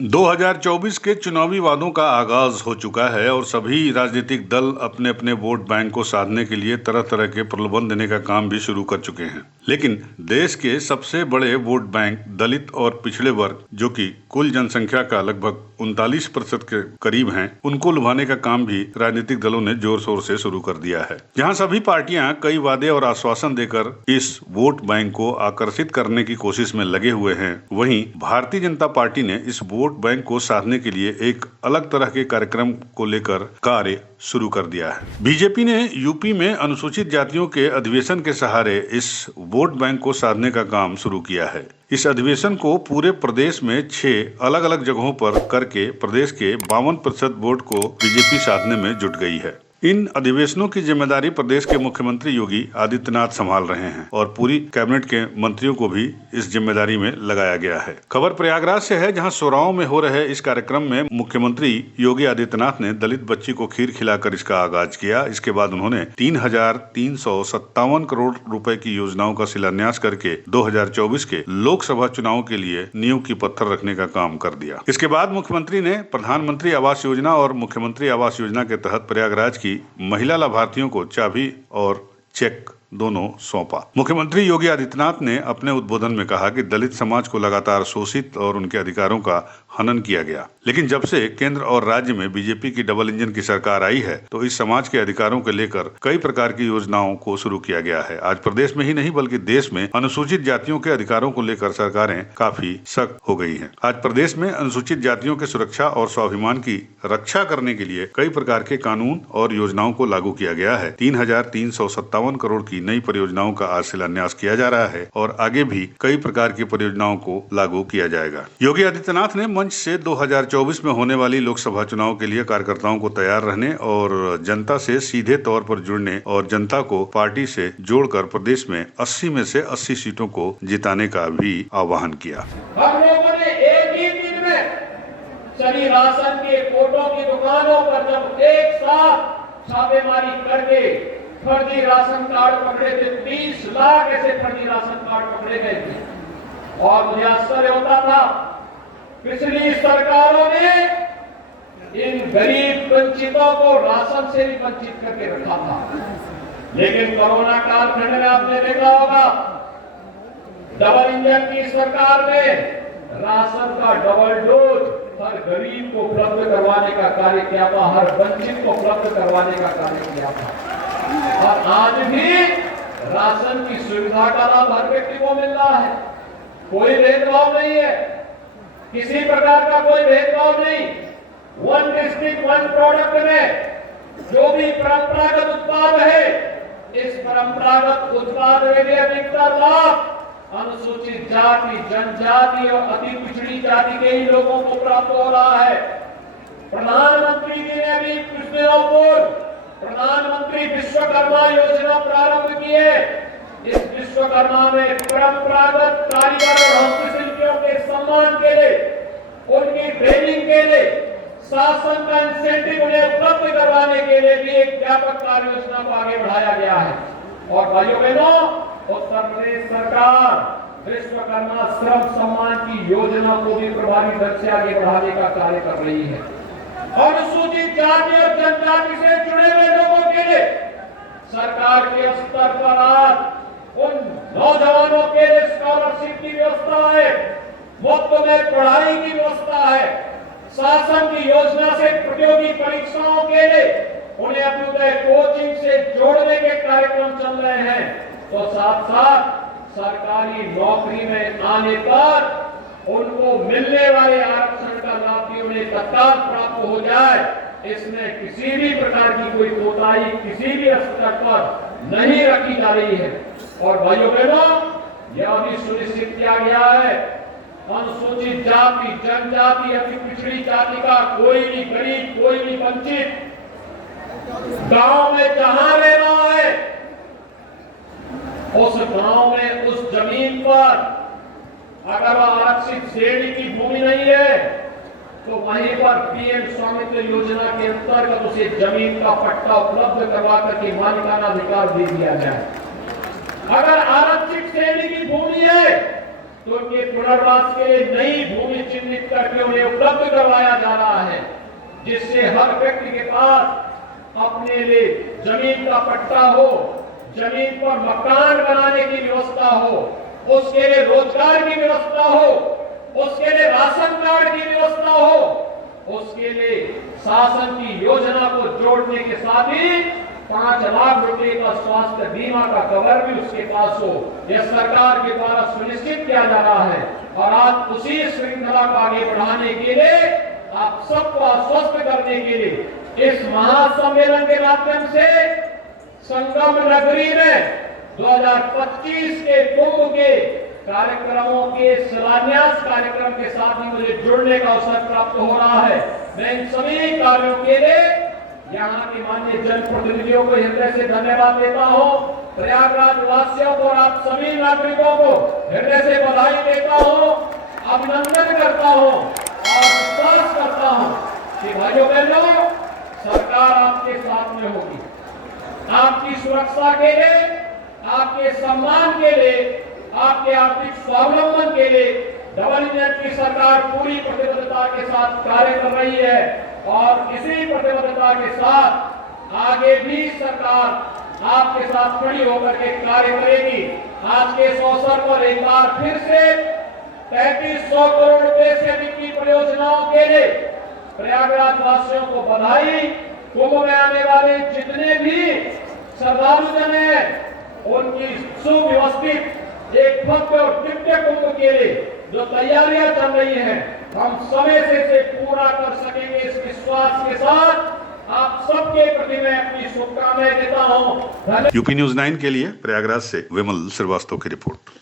2024 के चुनावी वादों का आगाज हो चुका है और सभी राजनीतिक दल अपने अपने वोट बैंक को साधने के लिए तरह तरह के प्रलोभन देने का काम भी शुरू कर चुके हैं। लेकिन देश के सबसे बड़े वोट बैंक दलित और पिछड़े वर्ग, जो कि कुल जनसंख्या का लगभग 39% के करीब हैं, उनको लुभाने का काम भी राजनीतिक दलों ने जोर शोर से शुरू कर दिया है। जहां सभी पार्टियां कई वादे और आश्वासन देकर इस वोट बैंक को आकर्षित करने की कोशिश में लगे हुए हैं, वहीं भारतीय जनता पार्टी ने इस वोट बैंक को साधने के लिए एक अलग तरह के कार्यक्रम को लेकर कार्य शुरू कर दिया है। बीजेपी ने यूपी में अनुसूचित जातियों के अधिवेशन के सहारे इस वोट बैंक को साधने का काम शुरू किया है। इस अधिवेशन को पूरे प्रदेश में 6 अलग अलग जगहों पर करके प्रदेश के 52% वोट को बीजेपी साधने में जुट गई है। इन अधिवेशनों की जिम्मेदारी प्रदेश के मुख्यमंत्री योगी आदित्यनाथ संभाल रहे हैं और पूरी कैबिनेट के मंत्रियों को भी इस जिम्मेदारी में लगाया गया है। खबर प्रयागराज से है, जहां सोराव में हो रहे इस कार्यक्रम में मुख्यमंत्री योगी आदित्यनाथ ने दलित बच्ची को खीर खिलाकर इसका आगाज किया। इसके बाद उन्होंने 3,357 करोड़ रुपए की योजनाओं का शिलान्यास करके 2024 के लोकसभा चुनाव के लिए नींव की पत्थर रखने का काम कर दिया। इसके बाद मुख्यमंत्री ने प्रधानमंत्री आवास योजना और मुख्यमंत्री आवास योजना के तहत प्रयागराज की महिला लाभार्थियों को चाबी और चेक दोनों सौंपा। मुख्यमंत्री योगी आदित्यनाथ ने अपने उद्बोधन में कहा कि दलित समाज को लगातार शोषित और उनके अधिकारों का हनन किया गया, लेकिन जब से केंद्र और राज्य में बीजेपी की डबल इंजन की सरकार आई है तो इस समाज के अधिकारों को लेकर कई प्रकार की योजनाओं को शुरू किया गया है। आज प्रदेश में ही नहीं बल्कि देश में अनुसूचित जातियों के अधिकारों को लेकर सरकारें काफी सख्त हो गई हैं। आज प्रदेश में अनुसूचित जातियों की सुरक्षा और स्वाभिमान की रक्षा करने के लिए कई प्रकार के कानून और योजनाओं को लागू किया गया है। 3,357 करोड़ की नई परियोजनाओं का आज शिलान्यास किया जा रहा है और आगे भी कई प्रकार की परियोजनाओं को लागू किया जाएगा। योगी आदित्यनाथ ने मंच से 2024 में होने वाली लोकसभा चुनाव के लिए कार्यकर्ताओं को तैयार रहने और जनता से सीधे तौर पर जुड़ने और जनता को पार्टी से जोड़कर प्रदेश में 80 में से 80 सीटों को जिताने का भी आह्वान किया। हम लोगों ने एक ही दिन में सभी राशन के कोटों की दुकानों पर जब एक साथ छापेमारी करके फर्जी राशन कार्ड पकड़े थे, 30 लाख ऐसे फर्जी राशन कार्ड पकड़े गए थे और मुझे आश्चर्य होता था पिछली सरकारों ने इन गरीब वंचितों को राशन से भी वंचित करके रखा था। लेकिन कोरोना कालखंड में आपने देखा होगा डबल इंजन की सरकार ने राशन का डबल डोज हर गरीब को उपलब्ध करवाने का कार्य किया था, हर वंचित को उपलब्ध करवाने का कार्य किया था और आज भी राशन की सुविधा का लाभ हर व्यक्ति को मिल रहा है। कोई भेदभाव नहीं है, किसी प्रकार का कोई भेदभाव नहीं। वन डिस्ट्रिक्ट वन प्रोडक्ट में जो भी परंपरागत उत्पाद है, इस परंपरागत उत्पाद में भी अधिकतर लाभ अनुसूचित जाति, जनजाति और अति पिछड़ी जाति के ही लोगों को प्राप्त हो रहा है। प्रधानमंत्री जी ने भी कुछ दिनों पूर्व प्रधानमंत्री विश्वकर्मा योजना प्रारंभ की है। इस विश्वकर्मा में परंपरागत कारीगर और हस्तशिल्पियों के सम्मान के लिए, उनकी ट्रेनिंग के लिए शासन का इंसेंटिव उन्हें उपलब्ध करवाने के लिए भी एक व्यापक कार्य योजना को आगे बढ़ाया गया है। और भाइयों बहनों, उत्तर प्रदेश सरकार विश्वकर्मा श्रम सम्मान की योजना को भी प्रभावी ढंग से आगे बढ़ाने का कार्य कर रही है। अनुसूचित जाति और जनजाति से जुड़े हुए लोगों के लिए सरकार के स्तर पर आज उन नौजवानों के लिए स्कॉलरशिप की व्यवस्था है, मुफ्त में पढ़ाई की व्यवस्था है। शासन की योजना से प्रतियोगी परीक्षाओं के लिए उन्हें अभ्युदय कोचिंग से जोड़ने के कार्यक्रम चल रहे हैं। तो साथ साथ सरकारी नौकरी में आने पर उनको मिलने वाले आरक्षण का लाभ भी उन्हें तत्काल प्राप्त हो जाए, इसमें किसी भी प्रकार की कोई कोताही किसी भी स्तर पर नहीं रखी जा रही है। और भाइयों बहनों, यह भी सुनिश्चित किया गया है अनुसूचित जाति, जनजाति, अति पिछड़ी जाति का कोई भी गरीब, कोई भी वंचित गांव में जहां रह रहा है, उस गांव में उस जमीन पर अगर वह आरक्षित श्रेणी की भूमि नहीं है तो वहीं पर पीएम स्वामित्व योजना के अंतर्गत उसे जमीन का पट्टा उपलब्ध करवा करके मालिकाना अधिकार दे दिया जाए। अगर आरक्षित श्रेणी की भूमि है तो उनके पुनर्वास के लिए नई भूमि चिन्हित करके उन्हें उपलब्ध करवाया जा रहा है, जिससे हर व्यक्ति के पास अपने लिए जमीन का पट्टा हो, जमीन पर मकान बनाने की व्यवस्था हो, उसके लिए रोजगार की व्यवस्था हो, उसके लिए राशन कार्ड की व्यवस्था हो, उसके लिए शासन की योजना को जोड़ने के साथ ही 5 लाख रुपए का स्वास्थ्य बीमा का कवर भी उसके पास हो। यह सरकार के द्वारा सुनिश्चित किया जा रहा है और आज उसी श्रृंखला को आगे बढ़ाने के लिए, आप सबको आश्वस्त करने के लिए इस महासम्मेलन के माध्यम से संगम नगरी में 2025 के कुंभ के कार्यक्रमों के शिलान्यास कार्यक्रम के साथ ही मुझे जुड़ने का अवसर प्राप्त हो रहा है। मैं इन सभी कार्यों के लिए यहाँ के माननीय जनप्रतिनिधियों को हृदय से धन्यवाद देता हूँ। प्रयागराज वासियों को और आप सभी नागरिकों को हृदय से बधाई देता हूँ, अभिनंदन करता हूँ और विश्वास करता हूँ कि भाइयों बहनों, सरकार आपके साथ में होगी। आपकी सुरक्षा के लिए, आपके सम्मान के लिए, आपके आर्थिक स्वावलंबन के लिए डबल इंजन की सरकार पूरी प्रतिबद्धता के साथ कार्य कर रही है और इसी प्रतिबद्धता के साथ आगे भी सरकार आपके साथ खड़ी होकर के कार्य करेगी। आज के इस अवसर पर एक बार फिर से 3300 करोड़ रुपए से अधिक की परियोजनाओं के लिए प्रयागराज वासियों को बधाई। कुंभ में आने वाले जितने भी श्रद्धालुजन हैं, उनकी सुव्यवस्थित एक भव्य और दिव्य कुंभ के लिए जो तैयारियां चल रही हैं, हम समय से इसे पूरा कर सकेंगे इस विश्वास के साथ आप सबके प्रति मैं अपनी शुभकामनाएं देता हूं। यूपी न्यूज़ 9 के लिए प्रयागराज से विमल श्रीवास्तव की रिपोर्ट।